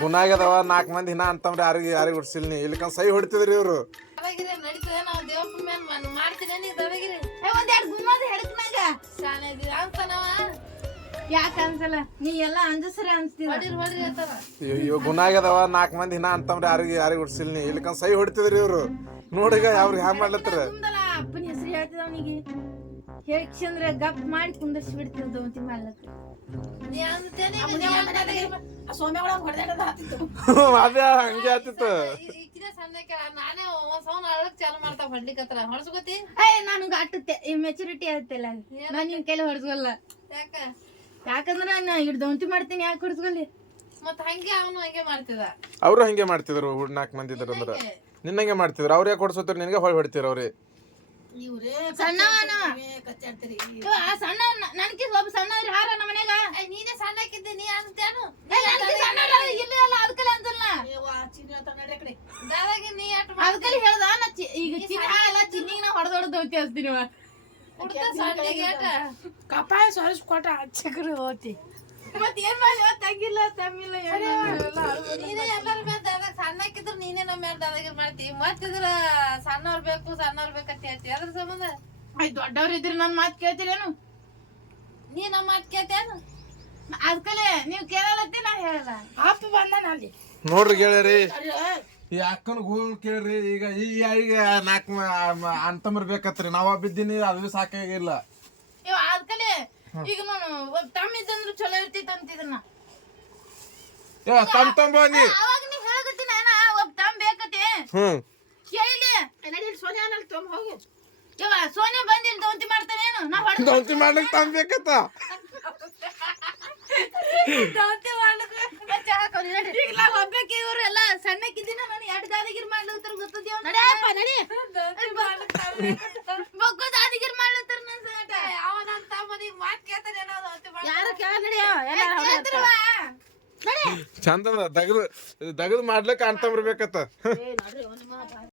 ಗುಣಾಗ್ಯದವ 4 ಮಂದಿ ಹಿನ ಅಂತಂದ್ರೆ ಯಾರಿಗೆ ಹುಡ್ಸಿಲ್ ನೀ ಇಲ್ಲಿಕಂದ್ ಸೈ ಹೊಡಿತಿದ್ರಿ ಇವ್ರು. ಯಾಕನ್ಸಲ್ಲ ನೀ ಎಲ್ಲ ಅಂಜಸ್ರ ಅನ್ಸ್ತೀರ ಅಯ್ಯೋ ಗುಣಾಗ್ಯದವ 4 ಮಂದಿ ಹಿನ ಅಂತಂದ್ರೆ ಯಾರಿಗೆ ಹುಡ್ಸಿಲ್ ನೀ ಇಲ್ಲಿಕಂದ್ ಸೈ ಹೊಡಿತಿದ್ರಿ ಇವ್ರು. ನೋಡಿಗ ಅವ್ರಿಗೆ ಹ್ಯಾಂಗ ಮಾಡ್ಲತ್ತಾರ. ಅಪ್ಪನ ಹೆಸರು ಹೇಳ್ತಿದ ಅವನಿಗೆ ಹೇಳ್ಕ್ಷಂದ್ರ ಗಪ್ ಮಾಡಿ ಕುಂದರ್ಸಿ ಬಿಡ್ತಿದ್ದ ಅಂತಿ ಮಾಡ್ಲತ್ತ ಅದೇ ಹಂಗೆ ಆತಿತ್ತು. ನನಗ ಅಟ್ಟುತ್ತೆ ಈ ಮೆಚುರಿಟಿ ಆಗುತ್ತಿಲ್ಲ ನಾನು ನಿನ್ ಕೈಲಿ ಹೊಡ್ಸ್ಕೊಲ್ಲ. ಯಾಕಂದ್ರ ನಾನು ಹಿಡ್ದು ದೌಂತಿ ಮಾಡ್ತೀನಿ ಯಾಕೆ ಹೊಡ್ಸ್ಕೊಲ್ಲಿ ಮತ್ ಹಂಗೆ ಅವನು ಹಂಗೆ ಮಾಡ್ತಿದ. ಅವ್ರು ಹಂಗೆ ಮಾಡ್ತಿದ್ರು 4 ಮಂದಿ ಇದ್ರ ಅಂದ್ರ ನಿನ್ನಂಗೆ ಮಾಡ್ತಿದ್ರು. ಅವ್ರೇ ಕೊಡ್ಸೋತ್ರ ನಿನ್ಗೆ ಹೊಳ್ ಹೊಡಿತೀರ ಅವ್ರಿ. ಸಣ್ಣವನ ನನ್ಕಿ ಒಬ್ಬ ಸಣ್ಣವ್ರಿ ಹಾರ ನಮ್ಮ ಮನೆಗ ನೀನೇ ಸಣ್ಣಕ್ಕಿದ್ದೆ ನೀ ಅಂತೇನು ಇಲ್ಲ ಅದಕ್ಕಲ್ಲ ಅಂತಲ್ಲ ದಾದಾಗಿ ನೀ ಅದಕ್ಕಲ್ಲಿ ಹೇಳ್ದ ಈಗ ಚಿನ್ನ ಎಲ್ಲ ಚಿನ್ನಿಗೆ ನಾ ಹೊಡೆದೊಡ್ದು ದೌತಿ ಹಚ್ತೀನಿ ಕಪಾಯ ಸರಿಸ್ಕೊಟ ಹಚ್ಚಕ್ರು ಹೋತಿ ಮತ್ ಏನ್ ಮಾಡಿ ತಂಗಿಲ್ಲ ತಮ್ಮಿಲ್ಲ ನೀನೇ ಎಲ್ಲರ ಮೇಲೆ ದಾದಾಗ ಸಣ್ಣಕ್ಕಿದ್ರು ನೀನೇ ನಮ್ಮ ಮೇಲೆ ದಾದಾಗಿರ್ ಮಾಡ್ತೀವಿ. ಮತ್ತಿದ್ರ ಸಣ್ಣವ್ರು ಬೇಕಂತ ಹೇಳ್ತೀವಿ. ಅದ್ರ ಸಂಬಂಧ ದೊಡ್ಡವ್ರ ಇದ್ರಿ ನನ್ ಮಾತ್ ಕೇಳ್ತೀರೇನು? ನೀ ನಮ್ಮ ಮಾತು ಕೇಳ್ತೇನು? ಅದ್ಕಲೆ ನೀವ್ ಕೇಳಲತ್ತಿ ನಾ ಹೇಳಲ್ಲ. ಅಪ್ಪ ಬಂದಾನ ಅಲ್ಲಿ ನೋಡ್ರಿ ಕೇಳ್ರಿ ಈ ಅಕ್ಕನ ಹೂಲ್ ಕೇಳ್ರಿ. ಈಗ ಈಗ 4 ಅಂತಂಬ್ರ ಬೇಕತ್ರಿ. ನಾವ ಬಿದ್ದೀನಿ ಅದು ಸಾಕಾಗಿಲ್ಲ. ಇವ ಅದ್ಕಲೆ ಈಗ ನಾನು ಒಬ್ಬ ತಮ್ಮ ಇದ್ದಂದ್ರು ಚಲೋ ಇರ್ತಿತ್ತು ಅಂತಿದ್ನ. ತಂಬ ನೀ ಅವಾಗ ನೀ ಹೇಳಕತ್ತೀನಿ ಒಬ್ಬ ತಮ್ಮ ಬೇಕತಿ ಕೇಳಿಲಿ ಸೋನಿಯಾನಲ್ಲಿ ತೊಂಬ ಹೋಗಿ ಇವ ಸೋನಿಯಾ ಬಂದಿಲ್ ದೌಂತಿ ಮಾಡ್ತಾನೇನು ನಾ ಹೊಡೆದು ದೌಂತಿ ಮಾಡ್ಲಿಕ್ ತಂಬ ಬೇಕತ್ತ. ಈಗ ನಾ ಒಬ್ಬಕ್ಕೆ ಇವ್ರು ಎಲ್ಲ ಸಣ್ಣಕ್ಕಿದ್ದೀನ ನಾನು 2 ದಾದಿಗಿರ್ ಮಾಡ್ಲತ್ತಾರ ಗೊತ್ತದೇವ ಬಗ್ಗು ದಾದಿಗಿರ್ ಮಾಡ್ಲತ್ತಾರ ನನ್ ಸಂಗಟ ಅವನಂತ ಮನಿಗೆ ಮಾತು ಕೇಳ್ತಾನೆ ಯಾರು ಕೇಳ ನಡಿಯ ಚಂದ ದಗದ್ ಮಾಡ್ಲಿಕ್ ಅಂತಂಬ್ರ ಬೇಕತ್ತ.